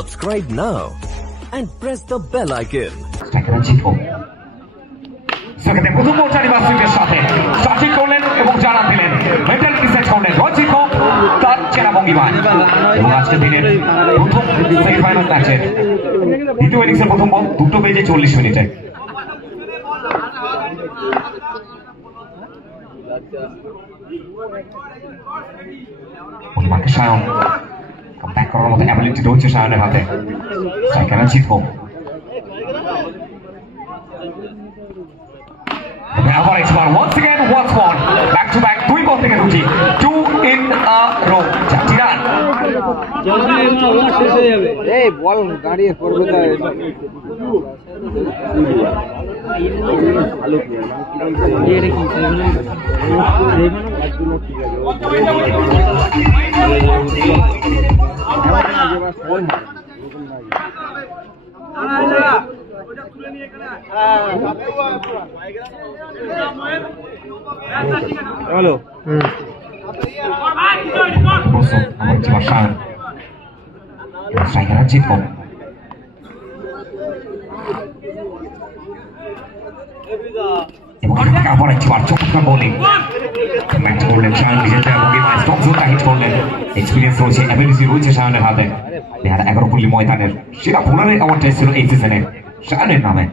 Subscribe now and press the bell icon. সেখানে প্রথম মোর্চারি মাসুদের সাথে সঠিক করলেন এবং জানান দিলেন মেন্টাল রিসার্চ করলেন রঞ্জিত তার চেনা ভঙ্গিমায় এবং আজকের দিনের প্রথম সেমিফাইনাল ম্যাচের দ্বিতীয় ইনিংসের প্রথম বল 2:40 মিনিটে পরিমাণকে সায়ন ব্যাক করার মতো অ্যাবিলিটি রয়েছে সায়নের হাতে সেখানে জিতব Average ball once again, once more. Back to back, two ball থেকে রুচি 2 in a row. চারটি রান। এই বল দাঁড়িয়ে পড়বে তা ভালো এটা কি হ্যালো স্ট্রাইকার জিতব এবং আবার একবার চমৎকার বোলিং ম্যাচ করলেন শায়ন নিজের স্টপ জোনটা হিট করলেন এক্সপিরিয়েন্স রয়েছে অ্যাবিলিটি রয়েছে শায়নের হাতে 11 পল্লী ময়দানের সেরা বোলারের অ্যাওয়ার্ড ছিল এই সিজনে শায়নের নামে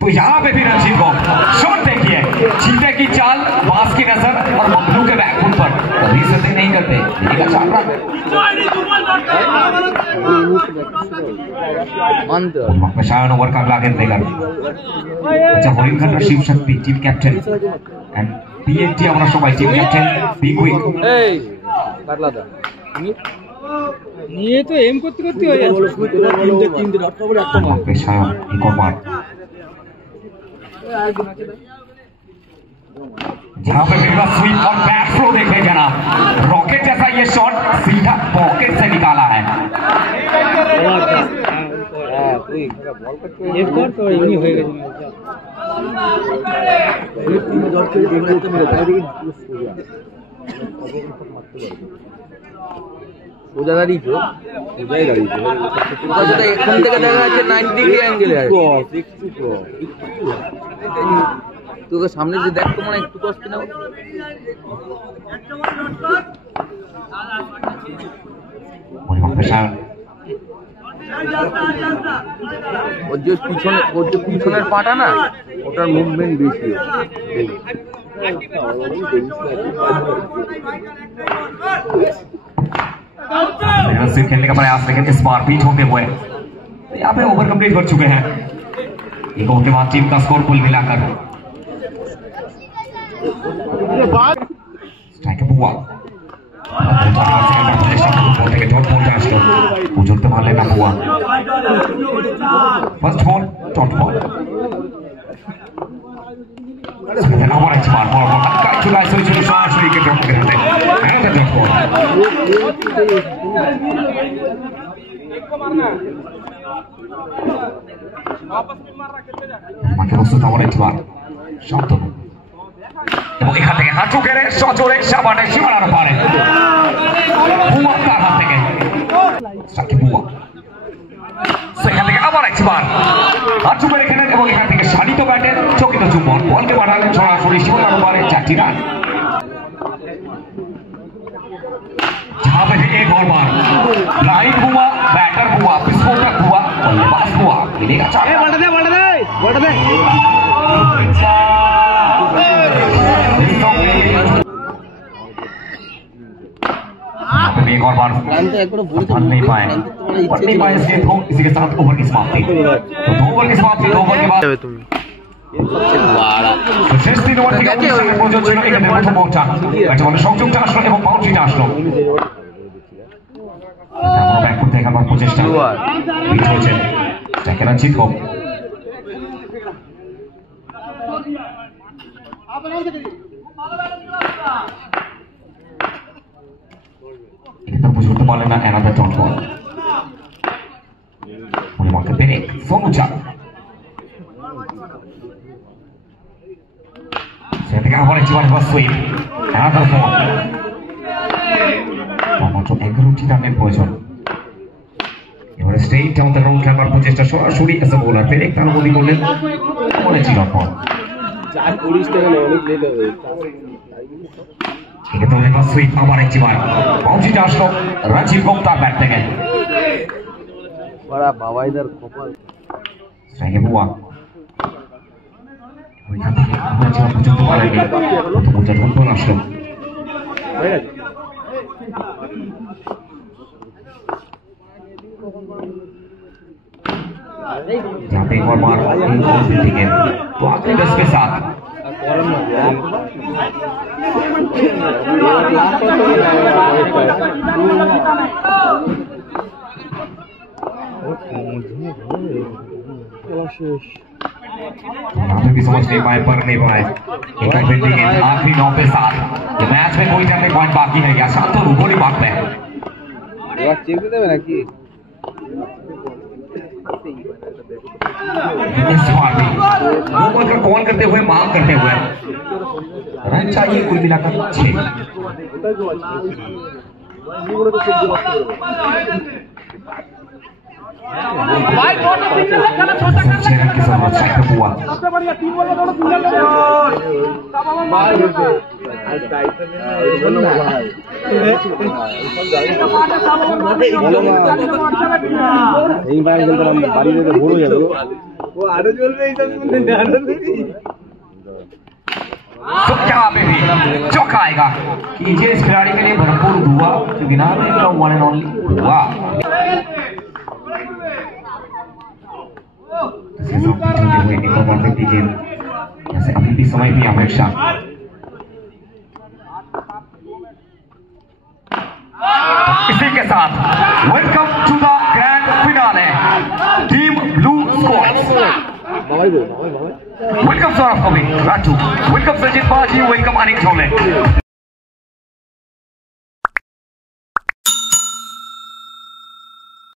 तो यहाँ पे भी रंजीत को शॉट देखिए चीते की चाल बास की नजर और मखलू के बैकफुट पर कभी सतह नहीं करते शायन ओवर का अगला गेंद देकर अच्छा हरिन Khan Shiv Shakti team captain and PNT আমরা সবাই টিম ক্যাপ্টেন বি কুইক এই কাটলা দা নিয়ে তো এম করতে করতে হয়ে যাচ্ছে তিনটে ডট করে একটা মার শায়ন ইকোমার जहां पे मेरा स्वीप और बैक फ्लो देखेगा ना रॉकेट जैसा ये शॉट सीधा पॉकेट से निकाला है एक बार तो इनी हो गई সোজা দাঁড়িয়েছো সোজাই দাঁড়িয়েছো এখান থেকে দেখা যাচ্ছে 90 ডিগ্রি অ্যাঙ্গেলে আছে তোকে সামনে যে দেখতো মানে একটু কষ্ট নাও ওর যে পিছনের পাটা না ওটার মুভমেন্ট বেশি सिर्फ खेलने का प्रयास लेकिन इस बार बीट होते हुए यहाँ पे ओवर कंप्लीट कर चुके हैं एक ओवर के बाद टीम का स्कोर कुल मिलाकर स्ट्राइकर बुआ পর্যন্ত ভালো না বুয়া ফার্স্ট বল ডট বল আবার একবার বড় বল কাজ চলে আসছে সরাসরি কে ডট করে হাতে হ্যাঁ ডট বল মাকে বস্তু আবার একবার শব্দ এবং এখান থেকে হাঁটু কেড়ে সজোরে সাবানে সীমানার পারে বুয়া তার হাত থেকে সাকিব বুয়া সেখান থেকে আবার একবার হাঁটু কেড়ে খেলেন এবং এখান থেকে শানিত ব্যাটে চকিত চুম্বন বলকে পাঠালেন সরাসরি সীমানার পারে 4টি রান जहां पे एक और बार लाइन बुआ बैटर बुआ विस्फोटक बुआ बल्लेबाज बुआ मिलेगा 4 एक और बार फल नहीं पाए इसलिए इसी के साथ ओवर की समाप्ति तो 2 ओवर की समाप्ति 2 ओवर के बाद শেষ 3 ওভার থেকে পর্যন্ত ছিল এখানে প্রথম বলটা ব্যাটসম্যানের সংযোগটা আসলো এবং বাউন্ডারিটা আসলো ব্যাক করতে একাবার প্রচেষ্টা বিট হয়েছে সেখানে জিতব Kita push untuk Malena another dot ball. Mulai ke Penek, Songucak. Saya tengah awal jiwa bos sweep. Another ball. Macam anggur tidak mempunyai. এবারে স্ট্রেইট ডাউন দ্য রোড খেলার প্রচেষ্টা সরাসরি এস এ বোলার পেরেক তার বলি করলেন মনে ছিল বল চার করিস তো হলে অনেক লেট হবে ঠিক আছে তাহলে পাস সুইপ আবার একবার বাউন্সিটা আসলো রাজীব গুপ্তার ব্যাট থেকে বড়া বাবাইদার কপাল স্ট্রাইকে বুয়া ওইখান থেকে আমরা যাওয়া পর্যন্ত পারেনি প্রথম যখন বল আসলো यहाँ पे एक और मार ठीक है तो आखिरी 10 के साथ यहाँ पे भी समझ नहीं पाए पर नहीं पाए एक और बिल्डिंग है आखिरी 9 पे 7 ये मैच में कोई टर्निंग पॉइंट बाकी है या शांत और गोली बात में এবার চেক দিতে হবে নাকি का कॉल करते हुए मांग करते हुए रन चाहिए कुल मिलाकर 6 रन की जरूरत है हुआ এই বাইরে গেলাম বাড়িতে তো বড় যাবে ও আরো চলবে এই সব শুনতে আরো দেরি तो क्या बेबी चौका आएगा कीजिए इस खिलाड़ी के लिए भरपूर दुआ क्योंकि ना इनका वन एंड ओनली दुआ जैसे अभी भी समय भी अपेक्षा इसी के साथ welcome to the grand finale team blue squads welcome Saurabh Kavi Raju welcome Sachin बाजी वेलकम अनिल झोले